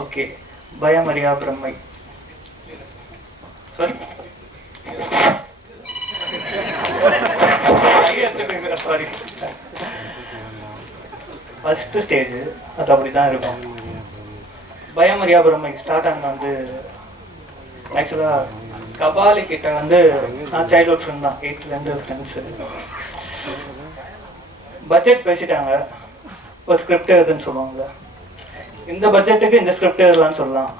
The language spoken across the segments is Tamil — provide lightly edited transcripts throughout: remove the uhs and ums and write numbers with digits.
ஓகே, பயமறியா பிரம்மை. சாரி, சாரி, ஃபஸ்ட்டு ஸ்டேஜ் அது அப்படி தான் இருக்கும். பயமறியா பிரம்மை ஸ்டார்ட் ஆன வந்து ஆக்சுவலாக கபாலி கிட்ட வந்து நான் சைல்ட்ஹுட் ஃப்ரெண்ட் தான், 8th ஃப்ரெண்ட்ஸு. பட்ஜெட் பேசிட்டாங்க, ஒரு ஸ்கிரிப்ட் இருக்குதுன்னு சொல்லுவாங்கள்ல, இந்த பட்ஜெட்டுக்கு இந்த ஸ்கிரிப்ட் எழுதலான்னு சொல்லலாம்.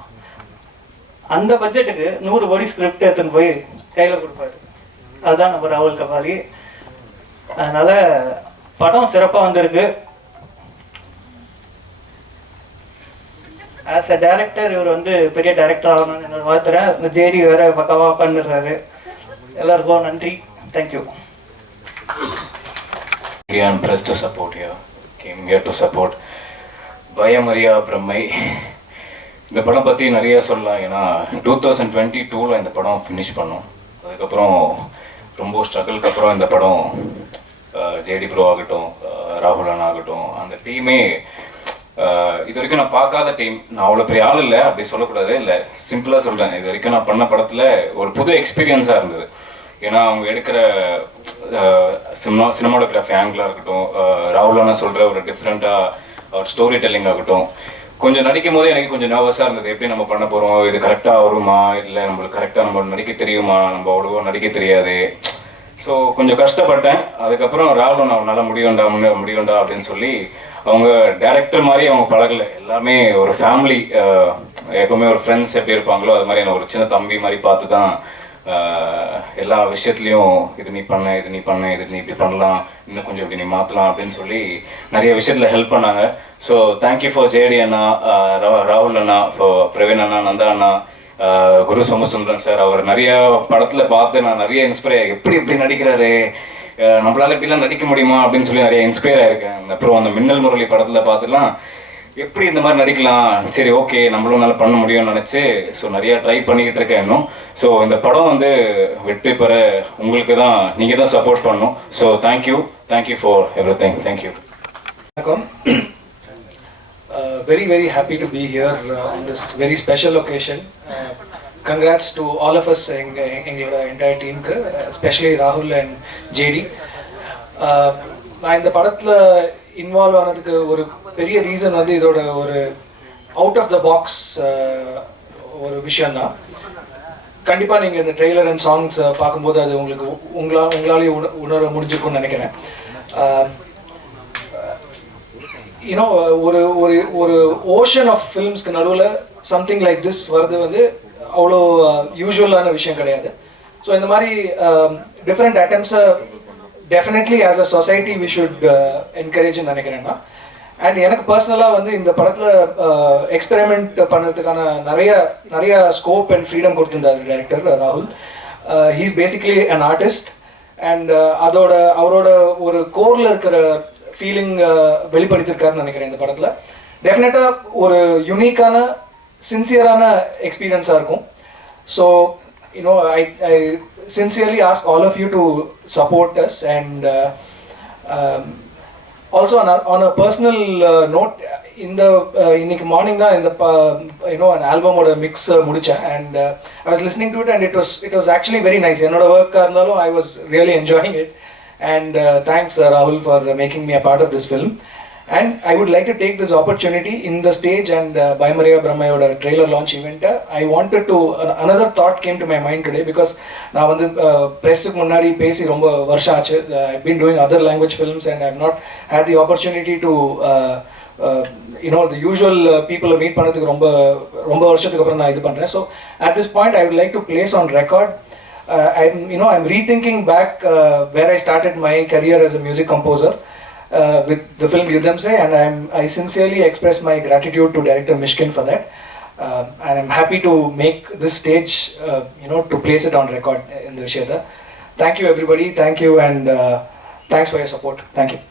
அந்த பட்ஜெட்டுக்கு 100 கோடி ஸ்கிரிப்ட் எடுத்துன்னு போய் கையில் கொடுப்பாரு. அதுதான் நம்ம ராகுல் கபாலி. அதனால படம் சிறப்பாக வந்திருக்கு. ஆஸ் அ டைரக்டர் இவர் வந்து பெரிய டைரக்டர் ஆகணும்னு என்னோட வாழ்த்துறேன். இந்த ஜேடி வேற பக்கவா பண்ணிடுறாரு. எல்லாருக்கும் நன்றி. Thank you. I'm pressed to support here. Came here to support பயமறியா பிரம்மை. இந்த படம் பற்றி நிறைய சொல்லலாம். ஏன்னா 2022 இந்த படம் ஃபினிஷ் பண்ணோம். அதுக்கப்புறம் ரொம்ப ஸ்ட்ரகிளுக்கு அப்புறம் இந்த படம் ஜேடி ப்ரோ ஆகட்டும், ராகுல் அண்ணா ஆகட்டும், அந்த டீமே இது வரைக்கும் நான் பார்க்காத டீம். நான் அவ்வளோ பெரிய ஆள் இல்லை, அப்படி சொல்லக்கூடாது, இல்லை சிம்பிளாக சொல்கிறேன். இது வரைக்கும் நான் பண்ண படத்தில் ஒரு புது எக்ஸ்பீரியன்ஸாக இருந்தது. ஏன்னா அவங்க எடுக்கிற சினிமாட்டோகிராஃபி ஆங்கிளாக இருக்கட்டும், ராகுல் அண்ணா சொல்கிற ஒரு டிஃப்ரெண்ட்டாக ஒரு ஸ்டோரி டெல்லிங் ஆகட்டும், கொஞ்சம் நடிக்கும் போதே எனக்கு கொஞ்சம் நர்வஸாக இருந்தது. எப்படி நம்ம பண்ண போகிறோம், இது கரெக்டாக வருமா, இல்லை நம்மளுக்கு கரெக்டாக நம்ம நடிக்க தெரியுமா, நம்ம அவ்வளோவா நடிக்க தெரியாது. ஸோ கொஞ்சம் கஷ்டப்பட்டேன். அதுக்கப்புறம் ராகுல் நான் நல்லா முடியும்டா அப்படின்னு சொல்லி அவங்க டேரக்டர் மாதிரி அவங்க பழகலை. எல்லாமே ஒரு ஃபேமிலி, எப்பவுமே ஒரு ஃப்ரெண்ட்ஸ் எப்படி இருப்பாங்களோ அது மாதிரி நான் ஒரு சின்ன தம்பி மாதிரி பார்த்து தான் எல்லா விஷயத்துலையும் இது நீ பண்ண, இது நீ இப்படி பண்ணலாம், இன்னும் கொஞ்சம் இப்படி நீ மாற்றலாம் அப்படின்னு சொல்லி நிறைய விஷயத்தில் ஹெல்ப் பண்ணாங்க. ஸோ தேங்க்யூ ஃபார் ஜேடி அண்ணா, ராகுல் அண்ணா, ஃபார் பிரவீன் அண்ணா, நந்தா அண்ணா, குரு சோமசுந்தரம் சார். அவர் நிறைய படத்தில் பார்த்து நான் நிறைய இன்ஸ்பயர், எப்படி நடிக்கிறாரு, நம்மளால இப்படிலாம் நடிக்க முடியுமா அப்படின்னு சொல்லி நிறைய இன்ஸ்பயர் ஆயிருக்கேன். அப்புறம் அந்த மின்னல் முரளி படத்தில் பார்த்துலாம் எப்படி இந்த மாதிரி நடிக்கலாம், சரி ஓகே நம்மளும் நல்லா பண்ண முடியும்னு நினச்சி ஸோ நிறையா ட்ரை பண்ணிக்கிட்டு இருக்கேன் இன்னும். ஸோ இந்த படம் வந்து வெற்றி பெற உங்களுக்கு தான், நீங்கள் தான் சப்போர்ட் பண்ணணும். So thank you for everything. Thank you. வணக்கம். Very happy to be here on this very special occasion. Congrats to all of us, எங்களோட entire team, especially Rahul and JD. நான் இந்த படத்தில் இன்வால்வ் ஆனதுக்கு ஒரு பெரிய ரீசன் வந்து இதோட ஒரு அவுட் ஆஃப் த பாக்ஸ் ஒரு விஷயம்தான். கண்டிப்பாக நீங்கள் இந்த ட்ரெய்லர் அண்ட் சாங்ஸ் பார்க்கும்போது அது உங்களாலே உணர முடிஞ்சிருக்கும்னு நினைக்கிறேன். யூனோ ஒரு ஒரு ஒரு ஓஷன் ஆஃப் ஃபிலிம்ஸ்க்கு நடுவில் சம்திங் லைக் திஸ் வருது வந்து அவ்வளோ யூஸ்வலான விஷயம் கிடையாது. ஸோ இந்த மாதிரி டிஃப்ரெண்ட் அட்டெம்ப்ஸை definitely as a society we should என்கரேஜ்னு நினைக்கிறேன்னா. அண்ட் எனக்கு பர்சனலாக வந்து இந்த படத்தில் எக்ஸ்பெரிமெண்ட் பண்ணுறதுக்கான நிறைய ஸ்கோப் அண்ட் ஃப்ரீடம் கொடுத்துருந்தார் டைரக்டர் ராகுல். He's basically an artist and அவரோட ஒரு கோரில் இருக்கிற ஃபீலிங் வெளிப்படுத்திருக்காருன்னு நினைக்கிறேன் இந்த படத்தில். டெஃபினட்டாக ஒரு யூனிக்கான சின்சியரான எக்ஸ்பீரியன்ஸாக இருக்கும். So you know I sincerely ask all of you to support us. And also on a personal note, இன்னைக்கு மார்னிங் தான் இந்த an ஆல்பமோட மிக்ஸ் முடித்தேன். and I was listening to it and it was actually very nice. என்னோட ஒர்க்காக இருந்தாலும் I was really enjoying it. And thanks Rahul for making me a part of this film. And I would like to take this opportunity in the stage and பயமறியா பிரம்மையோட trailer launch event. I wanted to, another thought came to my mind today because நான் வந்து ப்ரெஸ்ஸுக்கு முன்னாடி பேசி ரொம்ப வருஷம் ஆச்சு. I've been doing other language films and I've not had the opportunity to the usual people meet பண்ணதுக்கு ரொம்ப வருஷத்துக்கு அப்புறம் நான் இது பண்ணுறேன். So at this point I would like to place on record, I'm rethinking back where I started my career as a music composer. With the film Yuddham Se, and I sincerely express my gratitude to director Mishkin for that. And I'm happy to make this stage, to place it on record in the Vishayata. Thank you everybody, thank you, and thanks for your support. Thank you.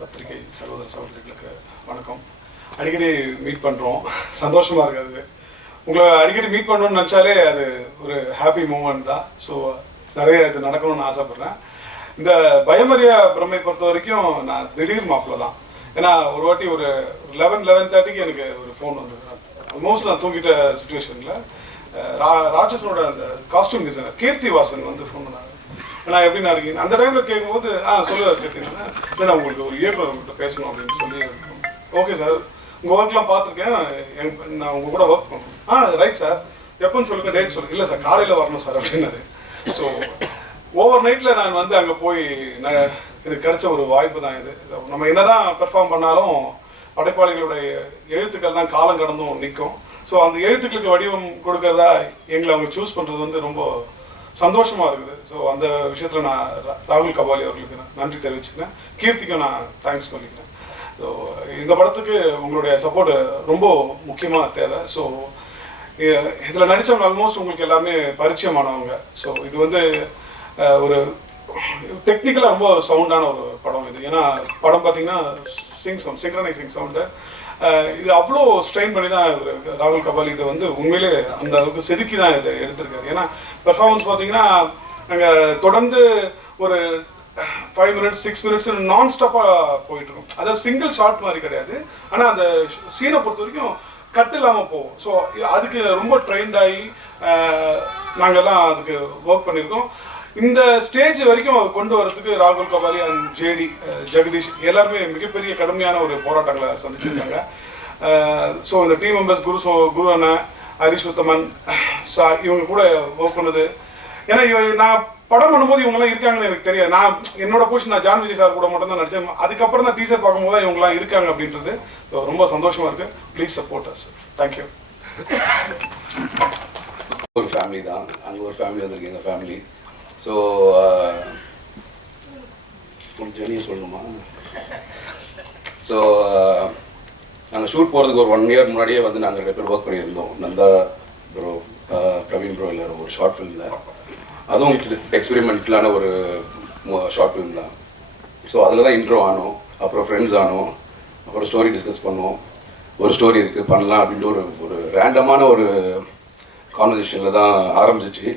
பத்திரிகை சகோதரர்களுக்கு வணக்கம். அடிக்கடி மீட் பண்ணுறோம், சந்தோஷமாக இருக்காது. உங்களை அடிக்கடி மீட் பண்ணணும்னு நினச்சாலே அது ஒரு ஹாப்பி மூமெண்ட் தான். ஸோ நிறைய இது நடக்கணும்னு ஆசைப்பட்றேன். இந்த பயமறியா பிரம்மை பொறுத்த வரைக்கும் நான் திடீர் மாப்பிள்ள தான். ஏன்னா ஒரு வாட்டி ஒரு 11:30 எனக்கு ஒரு ஃபோன் வந்தது. ஆல்மோஸ்ட் நான் தூங்கிட்ட சுச்சுவேஷனில் ராட்சசனோட அந்த காஸ்டியூம் டிசைனர் கீர்த்தி வாசன் வந்து ஃபோன் பண்ணாங்க. நான் எப்படின்னா இருக்கீங்க அந்த டைமில் கேட்கும்போது சொல்லுவார் கீர்த்தினா, இல்லை நான் உங்களுக்கு ஒரு இயக்குனர் உங்கள்கிட்ட பேசணும் அப்படின்னு சொல்லி, ஓகே சார் உங்கள் ஒர்க்லாம் பார்த்துருக்கேன், நான் உங்கள் கூட ஒர்க் பண்ணணும். ரைட் சார், எப்போன்னு சொல்லுங்கள், டேட் சொல்லுங்கள். இல்லை சார் காலையில் வரணும் சார் அப்படின்னாரு. ஸோ ஓவர் நைட்டில் நான் வந்து அங்கே போய் எனக்கு கிடைச்ச ஒரு வாய்ப்பு தான் இது. நம்ம என்னதான் பெர்ஃபார்ம் பண்ணாலும் படைப்பாளிகளுடைய எழுத்துக்கள் தான் காலம் கடந்தும் நிற்கும். ஸோ அந்த எழுத்துக்களுக்கு வடிவம் கொடுக்கறதா எங்களை அவங்க சூஸ் பண்ணுறது வந்து ரொம்ப சந்தோஷமாக இருக்குது. ஸோ அந்த விஷயத்தில் நான் ராகுல் கபாலி அவர்களுக்கு நன்றி தெரிவிச்சுக்கிறேன். கீர்த்திக்கும் நான் தேங்க்ஸ் பண்ணிக்கிறேன். ஸோ இந்த படத்துக்கு உங்களுடைய சப்போர்ட் ரொம்ப முக்கியமாக தேவை. ஸோ இதில் நடித்தவங்க ஆல்மோஸ்ட் உங்களுக்கு எல்லாமே பரிச்சயமானவங்க. ஸோ இது வந்து ஒரு டெக்னிக்கலாக ரொம்ப சவுண்டான ஒரு படம் இது. ஏன்னா படம் பார்த்தீங்கன்னா சிங்க்ரனைசிங் சவுண்டு இது அவ்வளோ ஸ்ட்ரெயின் பண்ணி தான் ராகுல் கபாலி இதை வந்து உண்மையிலே அந்த அளவுக்கு செதுக்கி தான் இதை எடுத்திருக்காரு. ஏன்னா பெர்ஃபார்மன்ஸ் பார்த்தீங்கன்னா நாங்கள் தொடர்ந்து ஒரு 5 minutes 6 minutes நான் ஸ்டாப்பாக போயிட்டு இருக்கோம். அதாவது சிங்கிள் ஷாட் மாதிரி கிடையாது, ஆனால் அந்த சீனை பொறுத்த வரைக்கும் கட் இல்லாமல் போகும். ஸோ அதுக்கு ரொம்ப ட்ரெயின்டாகி நாங்கள்லாம் அதுக்கு ஒர்க் பண்ணியிருக்கோம். இந்த ஸ்டேஜ் வரைக்கும் கொண்டு வரதுக்கு ராகுல் கபாலி அண்ட் ஜேடி ஜெகதீஷ் எல்லாருமே மிகப்பெரிய கடுமையான ஒரு போராட்டங்களை சந்திச்சிருக்காங்க. ஸோ இந்த டீம் மெம்பர்ஸ் குரு அண்ணன், ஹரிஷ் உத்தமன், இவங்க கூட ஒர்க் பண்ணது. ஏன்னா நான் படம் பண்ணும்போது இவங்கெல்லாம் இருக்காங்கன்னு எனக்கு தெரியாது. நான் என்னோட போர்ஷன் நான் ஜான் விஜய் சார் கூட மட்டும் தான் நடித்தேன். அதுக்கப்புறம் தான் டீசர் பார்க்கும்போது தான் இவங்கெல்லாம் இருக்காங்க அப்படின்றது ரொம்ப சந்தோஷமா இருக்கு. Please support us. தேங்க்யூ. ஒரு ஃபேமிலி தான், அங்கே ஒரு ஃபேமிலி வந்திருக்கு, எங்கள் ஃபேமிலி. ஸோ கொஞ்சம் நீ சொல்லணுமா? ஸோ நாங்கள் ஷூட் போகிறதுக்கு ஒரு 1 year முன்னாடியே வந்து நாங்கள் 2 பேர் ஒர்க் பண்ணியிருந்தோம். நந்தா ப்ரோ, பிரவீன் ப்ரோ எல்லாரும் ஒரு ஷார்ட் ஃபிலிமில். அதுவும் எக்ஸ்பெரிமெண்டலான ஒரு ஷார்ட் ஃபிலிம் தான். ஸோ அதில் தான் இன்ட்ரோ ஆனோம், அப்புறம் ஃப்ரெண்ட்ஸ் ஆனோம், அப்புறம் ஸ்டோரி டிஸ்கஸ் பண்ணோம். ஒரு ஸ்டோரி இருக்குது பண்ணலாம் அப்படின்ட்டு ஒரு ரேண்டமான ஒரு கான்வர்சேஷனில் தான் ஆரம்பிச்சிச்சு.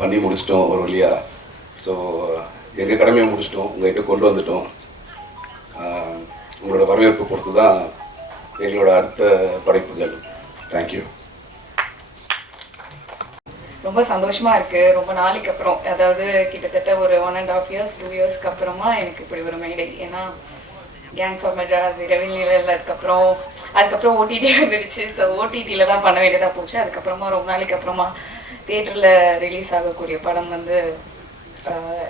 பண்ணி முடிச்சிட்டோம் ஒரு வழியாக. ஸோ எங்கள் கடமையை முடிச்சிட்டோம், உங்கள்கிட்ட கொண்டு வந்துட்டோம். உங்களோட வரவேற்பு பொறுத்து தான் எங்களோட அடுத்த படைப்புகள். தேங்க்யூ. ரொம்ப சந்தோஷமா இருக்கு. ரொம்ப நாளைக்கு அப்புறம், அதாவது கிட்டத்தட்ட ஒரு 1.5 years 2 yearsக்கு அப்புறமா எனக்கு இப்படி ஒரு மேடை. ஏன்னா கேங்ஸ் ஆஃப் மெட்ராஸ், இரவில் நிலையில் அதுக்கப்புறம் ஓடிடி வந்துடுச்சு. ஸோ ஓடிடியில் தான் பண்ண வேண்டியதாக போச்சு. அதுக்கப்புறமா ரொம்ப நாளைக்கு அப்புறமா தியேட்டரில் ரிலீஸ் ஆகக்கூடிய படம் வந்து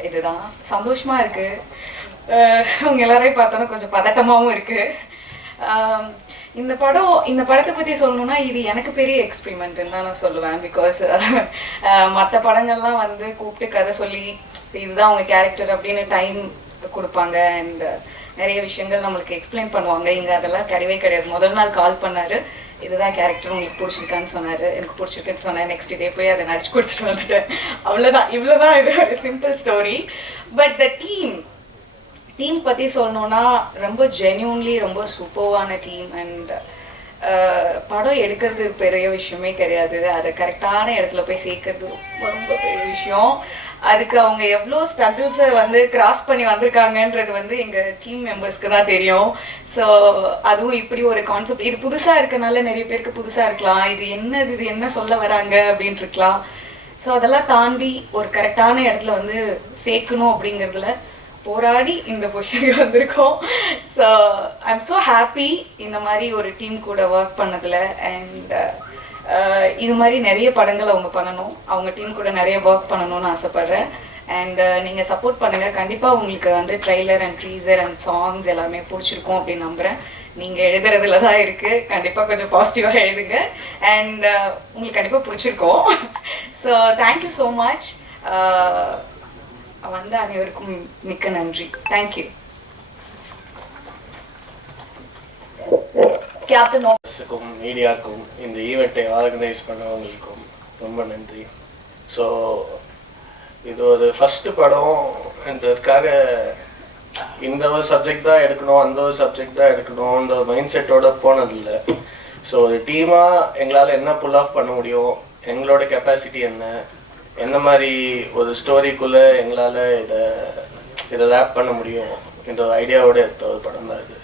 இதுதான். சந்தோஷமாக இருக்குது. அவங்க எல்லாரையும் பார்த்தோன்னா கொஞ்சம் பதட்டமாகவும் இருக்குது. இந்த படத்தை பற்றி சொல்லணும்னா இது எனக்கு பெரிய எக்ஸ்பெரிமெண்ட்டுன்னு தான் நான் சொல்லுவேன். பிகாஸ் மற்ற படங்கள்லாம் வந்து கூப்பிட்டு கதை சொல்லி இதுதான் அவங்க கேரக்டர் அப்படின்னு டைம் கொடுப்பாங்க அண்ட் நிறைய விஷயங்கள் நம்மளுக்கு எக்ஸ்பிளைன் பண்ணுவாங்க. இங்கே அதெல்லாம் கிடையவே கிடையாது. முதல் நாள் கால் பண்ணார், இதுதான் கேரக்டர், உங்களுக்கு பிடிச்சிருக்கான்னு சொன்னார். எனக்கு பிடிச்சிருக்குன்னு சொன்னேன். நெக்ஸ்ட் டே போய் அதை நடிச்சு கொடுத்துட்டு வந்துட்டேன். அவ்வளோதான், இவ்வளோதான். இது ஒரு simple story. But the team பற்றி சொல்லணுன்னா ரொம்ப ஜென்யூன்லி ரொம்ப சூப்பர்வான டீம். அண்ட் படம் எடுக்கிறது பெரிய விஷயமே கிடையாது, அதை கரெக்டான இடத்துல போய் சேர்க்கறது ரொம்ப பெரிய விஷயம். அதுக்கு அவங்க எவ்வளோ ஸ்ட்ரகிள்ஸை வந்து கிராஸ் பண்ணி வந்திருக்காங்கன்றது வந்து எங்கள் டீம் மெம்பர்ஸ்க்கு தான் தெரியும். ஸோ அதுவும் இப்படி ஒரு கான்செப்ட், இது புதுசாக இருக்கனால நிறைய பேருக்கு புதுசாக இருக்கலாம், இது என்ன சொல்ல வராங்க அப்படின்ட்டு இருக்கலாம். ஸோ அதெல்லாம் தாண்டி ஒரு கரெக்டான இடத்துல வந்து சேர்க்கணும் அப்படிங்கிறதுல போராடி இந்த பொசிஷனுக்கு வந்திருக்கோம். So I am so happy இந்த மாதிரி ஒரு டீம் கூட ஒர்க் பண்ணதில். அண்ட் இது மாதிரி நிறைய படங்கள் அவங்க பண்ணணும், அவங்க டீம் கூட நிறைய ஒர்க் பண்ணணும்னு ஆசைப்பட்றேன். அண்ட் நீங்கள் சப்போர்ட் பண்ணுங்கள். கண்டிப்பாக உங்களுக்கு வந்து ட்ரெய்லர் அண்ட் ட்ரீசர் அண்ட் சாங்ஸ் எல்லாமே பிடிச்சிருக்கும் அப்படின்னு நம்புகிறேன். நீங்கள் எழுதுறதுல தான் இருக்குது. கண்டிப்பாக கொஞ்சம் பாசிட்டிவாக எழுதுங்க அண்ட் உங்களுக்கு கண்டிப்பாக பிடிச்சிருக்கோம். So thank you so much. வந்த அனைவருக்கும் மிக்க நன்றி. தேங்க்யூ. கேப்டனுக்கும் மீடியாவுக்கும் இந்த ஈவெண்ட்டை ஆர்கனைஸ் பண்ணவங்களுக்கும் ரொம்ப நன்றி. ஸோ இது ஒரு ஃபஸ்ட்டு படம்ன்றதுக்காக இந்த ஒரு சப்ஜெக்ட் தான் எடுக்கணும், அந்த ஒரு சப்ஜெக்ட் தான் எடுக்கணுன்ற ஒரு மைண்ட் செட்டோட போனதில்லை. ஸோ ஒரு டீமாக எங்களால் என்ன புல் ஆஃப் பண்ண முடியும், எங்களோட கெப்பாசிட்டி என்ன மாதிரி ஒரு ஸ்டோரிக்குள்ளே எங்களால் இதை ரேப் பண்ண முடியும், என்ற ஒரு ஐடியாவோட எடுத்த ஒரு படம் தான் இது.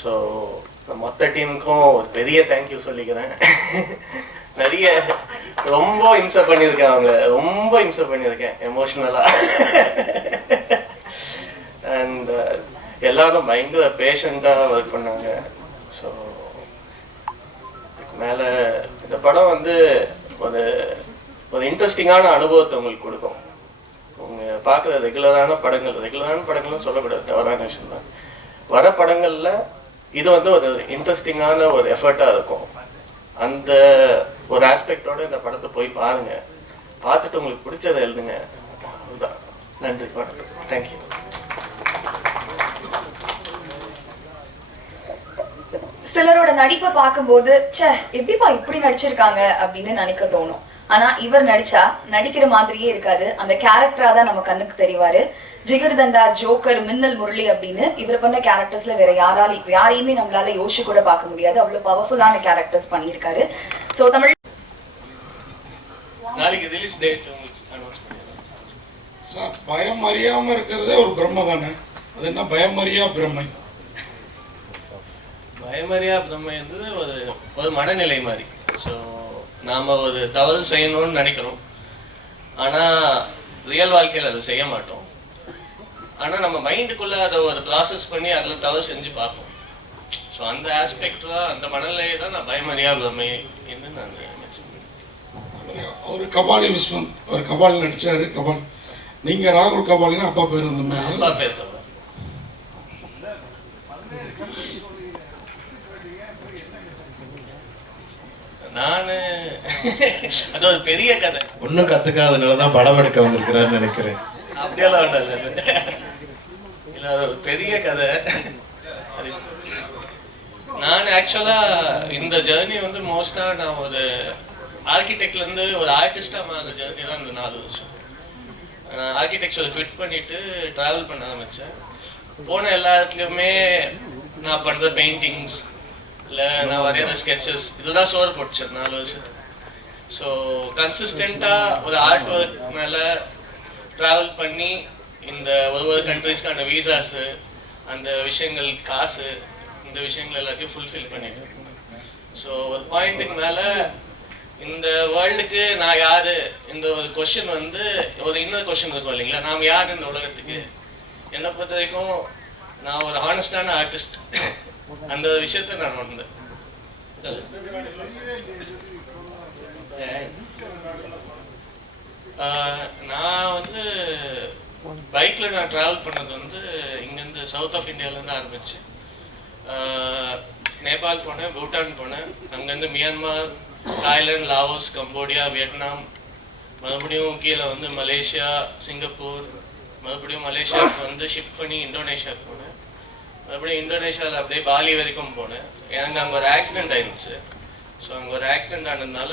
ஸோ மொத்த டீமுக்கும் ஒரு பெரிய தேங்க்யூ சொல்லிக்கிறேன். நிறைய ரொம்ப இம்சை பண்ணியிருக்கேன், அவங்க ரொம்ப இம்சை பண்ணியிருக்கேன் எமோஷ்னலாக. அண்ட் எல்லாரும் பயங்கர பேஷண்ட்டாக ஒர்க் பண்ணாங்க. ஸோ மேலே இந்த படம் வந்து ஒரு ஒரு இன்ட்ரெஸ்டிங்கான அனுபவத்தை உங்களுக்கு கொடுக்கும். உங்கள் பார்க்குற ரெகுலரான படங்கள்னு சொல்லக்கூடாது, தவறான விஷயம் தான். வர படங்களில் இது வந்து ஒரு இன்ட்ரெஸ்டிங்கான ஒரு எஃபர்ட்டாக இருக்கும். அந்த ஒரு ஆஸ்பெக்டோட இந்த படத்தை போய் பாருங்க, பார்த்துட்டு உங்களுக்கு பிடிச்சதை எழுதுங்க. அதுதான். நன்றி, வணக்கம், தேங்க்யூ. சிலரோட நடிப்பை பார்க்கும்போது ச்சே எப்படிப்பா இப்படி நடிச்சிருக்காங்க அப்படின்னு நினைக்க தோணும். ஆனா இவர் நடிச்சா நடிக்கிற மாதிரியே இருக்காது, அந்த கேரக்டரா தான் நம்ம கண்ணுக்கு தெரிவாரு. ஜிகர்தண்டா, ஜோக்கர், மின்னல் முரளி அப்படின்னு இவர் பண்ண கேரக்டர்ஸ்ல வேற யாரையுமே நம்மளால யோசிச்சு கூட பார்க்க முடியாது. அவ்வளவு பவர்ஃபுல்லான கேரக்டர்ஸ் பண்ணியிருக்காரு. ஸோ தமிழ் நாளைக்கு ரிலீஸ் டேட் அனௌன்ஸ் பண்ணிடுறேன் சார். பயம் அறியாம இருக்கிறதே ஒரு பிரம்ம தானே, அது என்ன பயம் அறியா பிரம்மை? பயமறியா பிரம்மை வந்து ஒரு மனநிலை மாதிரி. ஸோ நாம் ஒரு தவறு செய்யணும்னு நினைக்கிறோம், ஆனால் ரியல் வாழ்க்கையில் அதை செய்ய மாட்டோம். ஆனால் நம்ம மைண்டுக்குள்ளே அதை ஒரு ப்ராசஸ் பண்ணி அதில் தவறு செஞ்சு பார்ப்போம். ஸோ அந்த ஆஸ்பெக்டில் அந்த மனநிலையை தான் நான் பயமறியா பிரம்மை என்று நான் அவர் கபாலி விஸ்வன், அவர் கபாலி நடிச்சாரு. கபாலி நீங்க ராகுல் கபாலினா அப்பா பேர் இந்த மாதிரி அப்பா பேர் தவிர நானு அது ஒரு பெரிய கதை. ஒன்னும் கத்துக்காதனாலதான் படம் எடுக்க வந்திருக்கிறான்னு நினைக்கிறேன். அப்படியெல்லாம் ஒன்றும் இல்ல, ஒரு பெரிய கதை. நான் ஆக்சுவலா இந்த ஜேர்னி வந்து மோஸ்டா நான் ஒரு ஆர்கிடெக்ட்ல இருந்து ஒரு ஆர்டிஸ்டா மாற ஜேர்னி தான் இந்த 4 வருஷம். நான் ஆர்கிடெக்சர் குவிட் பண்ணிட்டு டிராவல் பண்ண ஆரம்பிச்சேன். போன எல்லா இடத்துலையுமே நான் பண்ற பெயிண்டிங்ஸ் இல்லை நான் வரைகிற ஸ்கெச்சஸ் இதுதான் சோறு போட்டுச்சு 4 வருஷத்துக்கு. ஸோ கன்சிஸ்டண்ட்டாக ஒரு ஆர்ட் ஒர்க் மேலே ட்ராவல் பண்ணி இந்த ஒவ்வொரு கண்ட்ரீஸ்க்கான வீசாஸு, அந்த விஷயங்கள், காசு, இந்த விஷயங்கள் எல்லாத்தையும் ஃபுல்ஃபில் பண்ணிட்டு. ஸோ ஒரு பாயிண்ட்டுக்கு மேலே இந்த வேர்ல்டுக்கு நான் யார், இந்த ஒரு கொஷின் வந்து ஒரு இன்னொரு கொஷின் இருக்கும் இல்லைங்களா, நாம் யார் இந்த உலகத்துக்கு. என்னை பொறுத்த வரைக்கும் நான் ஒரு ஹானஸ்டான ஆர்டிஸ்ட், அந்த விஷயத்தை நான் உணர்ந்தேன். நான் வந்து பைக்ல நான் டிராவல் பண்ணது வந்து இங்கேருந்து சவுத் ஆஃப் இந்தியாவிலேருந்து ஆரம்பிச்சு நேபாள் போனேன், பூட்டான் போனேன், அங்கேருந்து Myanmar, Thailand, Laos, Cambodia, Vietnam, மறுபடியும் கீழே வந்து மலேசியா, சிங்கப்பூர், மறுபடியும் மலேசியாவுக்கு வந்து ஷிஃப்ட் பண்ணி இந்தோனேஷியாவுக்கு போனேன். மறுபடியும் இந்தோனேஷியாவில் அப்படியே பாலி வரைக்கும் போனேன். எனக்கு அங்கே ஒரு ஆக்சிடென்ட் ஆயிடுச்சு. ஸோ அங்கே ஒரு ஆக்சிடென்ட் ஆனதுனால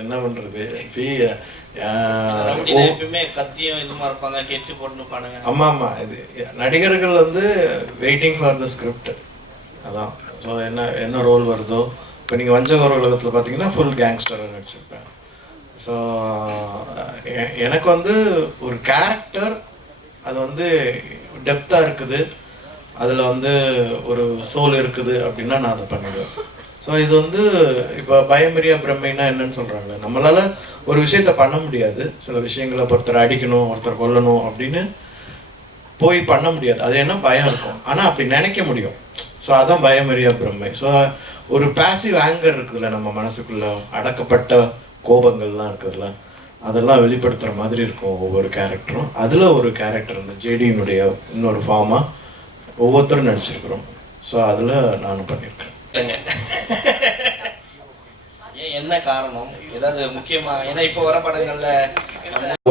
என்ன பண்றது, எப்பவுமே கத்தியும் இதுமா இருப்பாங்க, கெச்சு போட்டு பாடுங்க. ஆமா ஆமா, இது நடிகர்கள் வந்து வெயிட்டிங் ஃபார் த ஸ்கிரிப்ட். அதான். ஸோ என்ன ரோல் வருதோ, இப்போ நீங்கள் வஞ்சகர் உலகத்தில் பார்த்தீங்கன்னா ஃபுல் கேங்ஸ்டராக நடிச்சிருப்பேன். ஸோ எனக்கு வந்து ஒரு கேரக்டர் அது வந்து டெப்த்தாக இருக்குது, அதில் வந்து ஒரு சோல் இருக்குது அப்படின்னா நான் அதை பண்ணிடுவேன். ஸோ இது வந்து இப்போ பயமறியா பிரம்மைனா என்னன்னு சொல்கிறாங்க, நம்மளால் ஒரு விஷயத்த பண்ண முடியாது. சில விஷயங்களை ஒருத்தர் அடிக்கணும், ஒருத்தர் கொல்லணும் அப்படின்னு போய் பண்ண முடியாது, அது என்ன பயம் இருக்கும். ஆனால் அப்படி நினைக்க முடியும். ஸோ அதான் பயமறியா பிரம்மை. ஸோ ஒரு பேசிவ் ஆங்கர் இருக்குதுல்ல நம்ம மனசுக்குள்ள, அடக்கப்பட்ட கோபங்கள்லாம் இருக்குதுல்ல, அதெல்லாம் வெளிப்படுத்துகிற மாதிரி இருக்கும் ஒவ்வொரு கேரக்டரும். அதில் ஒரு கேரக்டர் இந்த ஜேடியினுடைய இன்னொரு ஃபார்மாக ஒவ்வொருத்தரும் நடிச்சிருக்கிறோம். ஸோ அதில் நானும் பண்ணியிருக்கேன். என்ன காரணம், ஏதாவது முக்கியமா? ஏன்னா இப்போ வர படங்கள்ல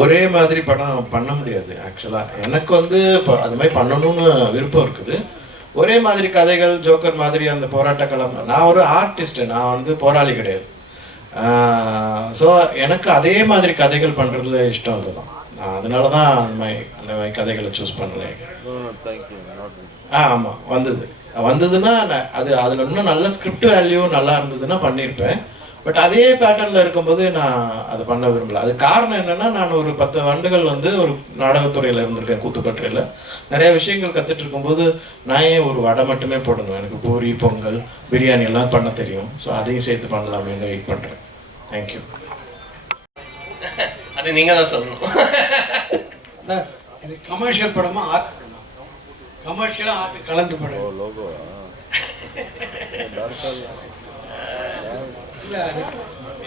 ஒரே மாதிரி படம் பண்ண முடியாது. ஆக்சுவலாக எனக்கு வந்து இப்போ அது மாதிரி பண்ணணும்னு விருப்பம் இருக்குது. ஒரே மாதிரி கதைகள், ஜோக்கர் மாதிரி அந்த போராட்ட களம். நான் ஒரு ஆர்டிஸ்ட், நான் வந்து போராளி கிடையாது. ஸோ எனக்கு அதே மாதிரி கதைகள் பண்ணுறதுல இஷ்டம் இல்லைதான். நான் அதனால தான் அந்த மாதிரி கதைகளை சூஸ் பண்ணல. ஆமாம், வந்ததுன்னா அது அதில் இன்னும் நல்ல ஸ்கிரிப்ட் வேல்யூ நல்லா இருந்ததுன்னா பண்ணியிருப்பேன். பட் அதே பேட்டர்னில் இருக்கும்போது நான் அதை பண்ண விரும்பல. அது காரணம் என்னென்னா, நான் ஒரு 10 ஆண்டுகள் வந்து ஒரு நாடகத்துறையில் இருந்திருக்கேன், கூத்துக்கட்டுறையில். நிறைய விஷயங்கள் கற்றுட்டு இருக்கும்போது நான் ஏன் ஒரு வடை மட்டுமே போடணும், எனக்கு பூரி, பொங்கல், பிரியாணி எல்லாம் பண்ண தெரியும். ஸோ அதையும் சேர்த்து பண்ணலாமேன்னு வெயிட் பண்ணுறேன். தேங்க்யூ. அது நீங்கள் தான் சொல்லணும். சார், இது கமர்ஷியல் படமா ஆர்ட் படமா? கமர்ஷியலாக ஆர்ட் கலந்து படம் இல்லை,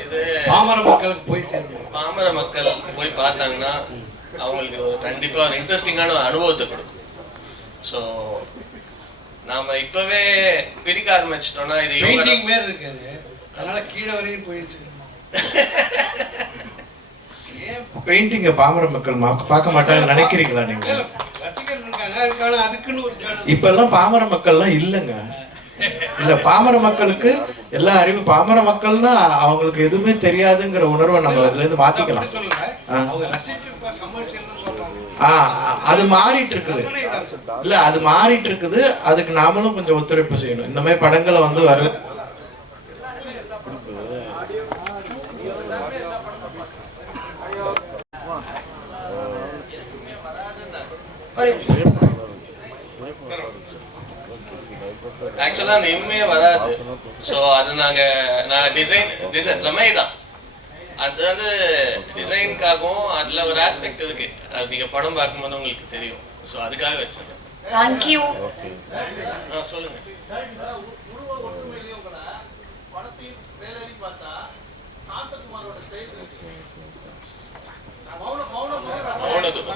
இது பாமர மக்களுக்கு போய் சேரும். பாமர மக்கள் போய் பார்த்தாங்கன்னா அவங்களுக்கு கண்டிப்பாக ஒரு இன்ட்ரெஸ்டிங்கான அனுபவத்தை கொடுக்கும். ஸோ நாம் இப்போவே பிரிக்க ஆரம்பிச்சிட்டோம்னா இது பெயிண்டிங் மாரி இருக்காது, அதனால கீழே வரையும் போய் சேருமா? பெயிண்டிங்கை பாமர மக்கள் பார்க்க மாட்டாங்கன்னு நினைக்கிறீங்களா நீங்கள்? ரசிகர்கள் இருக்காங்க, அதுக்கான அதுக்குன்னு ஒரு இப்பெல்லாம் பாமர மக்கள்லாம் இல்லைங்க. இல்லை, பாமர மக்களுக்கு எல்லா அறிவு, பாமர மக்கள்னா அவங்களுக்கு எதுவுமே தெரியாதுங்கிற உணர்வை நம்ம அதுலேருந்து மாற்றிக்கலாம். அது மாறிட்டு இருக்குது. இல்லை, அது மாறிட்டு இருக்குது. அதுக்கு நாமளும் கொஞ்சம் ஒத்துழைப்பு செய்யணும். இந்த மாதிரி படங்களை வந்து வர ஆக்சுவலாக அந்த எம்ஏ வராது. ஸோ அது நான் டிசைன் எல்லாமே தான். அது வந்து டிசைனுக்காகவும் அதில் ஒரு ஆஸ்பெக்ட் இருக்கு, அது நீங்கள் படம் பார்க்கும்போது உங்களுக்கு தெரியும். ஸோ அதுக்காக வச்சிருக்கேன். தேங்க்யூ. சொல்லுங்க.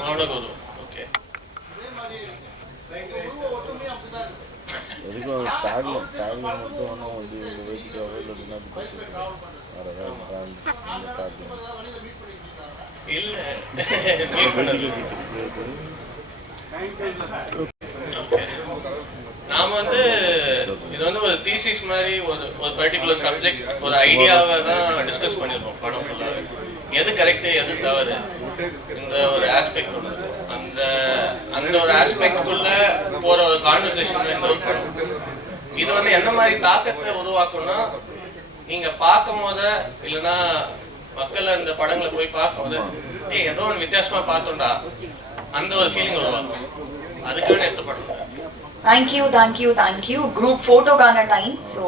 மௌனகுரு. ஓகே. நாம வந்து இது வந்து ஒரு தீசிஸ் மாதிரி ஒரு பர்டிகுலர் சப்ஜெக்ட், ஒரு ஐடியாவை தான் டிஸ்கஸ் பண்ணியிருக்கோம் படம் ஃபுல்லாக. எது கரெக்டு, எது தவறு, இந்த ஒரு ஆஸ்பெக்ட் ஒன்று இருக்கும். அந்த ஒரு ஆஸ்பெக்டுக்குள்ள போகிற ஒரு கான்வர்சேஷன் தான் இந்த ஒரு படம். இது வந்து என்ன மாதிரி தாக்கத்தை உருவாக்கும்னா, நீங்கள் பார்க்கும் போது இல்லைன்னா மக்கள் அந்த படங்களை போய் பார்க்கும்போது ஏதோ ஒன்று வித்தியாசமாக பார்த்தோம்டா அந்த ஒரு ஃபீலிங் உருவாக்கும். அதுக்கான எடுத்த படம். தேங்க்யூ. குரூப் ஃபோட்டோக்கான டைம். ஸோ